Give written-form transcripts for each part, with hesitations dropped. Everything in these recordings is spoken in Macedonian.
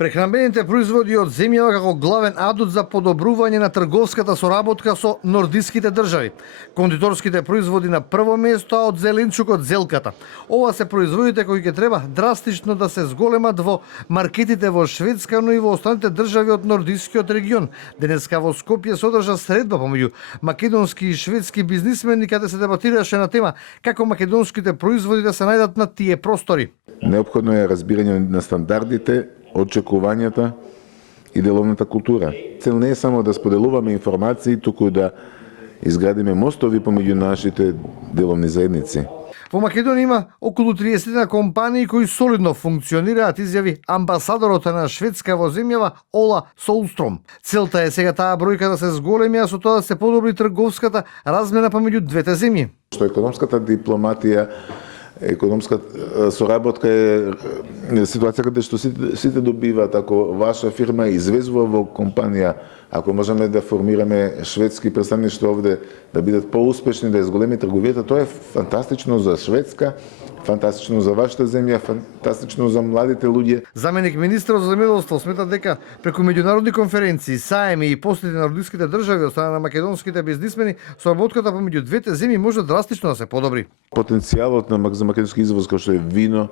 Прехранбените производи од земјава како главен адут за подобрување на трговската соработка со нордиските држави. Кондиторските производи на прво место, а од зеленчукот зелката. Ова се производите кои ќе треба драстично да се зголемат во маркетите во Шведска, но и во останатите држави од нордискиот регион. Денеска во Скопје се одржа средба помеѓу македонски и шведски бизнисмени каде се дебатираше на тема како македонските производи да се најдат на тие простори. Неопходно е разбирање на стандардите, очекувањата и деловната култура. Цел не е само да споделуваме информации, туку да изградиме мостови помеѓу нашите деловни заедници. Во Македонија има околу 30 компании кои солидно функционираат, изјави амбасадорот на Шведска во земјава Ола Солстром. Целта е сега таа бројка да се зголеми, а со тоа да се подобри трговската размена помеѓу двете земји. Што економската дипломатија, економската соработка е ситуација каде што сите добиваат, ако ваша фирма извезува во компанија, ако можеме да формираме шведски представништва овде, да бидат поуспешни, да изголеми трговијата, тоа е фантастично за Шведска, фантастично за вашата земја, фантастично за младите луѓе. Заменик министерот за земјоделство смета дека преку меѓународни конференции, саеми и посети на нордиските држави од страна на македонските бизнисмени, соработката помеѓу двете земји може драстично да се подобри. Потенцијалот за македонски извоз кој што е вино,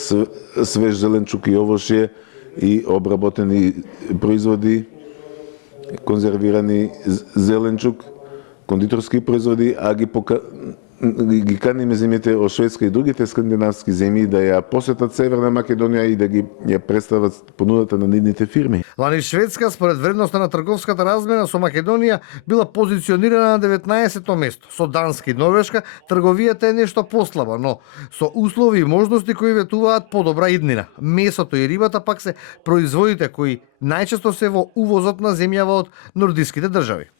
свеж зеленчук и овошје и обработени производи, конзервирани зеленчук, кондиторски производи, а ги каниме земјите од Шведска и другите скандинавски земји да ја посетат Северна Македонија и да ги ја представат понудата на нивните фирми. Лани Шведска според вредноста на трговската размена со Македонија била позиционирана на 19-то место. Со Данска и Норвешка трговијата е нешто послаба, но со услови и можности кои ветуваат подобра иднина. Месото и рибата пак се производите кои најчесто се во увозот на земјава од нордиските држави.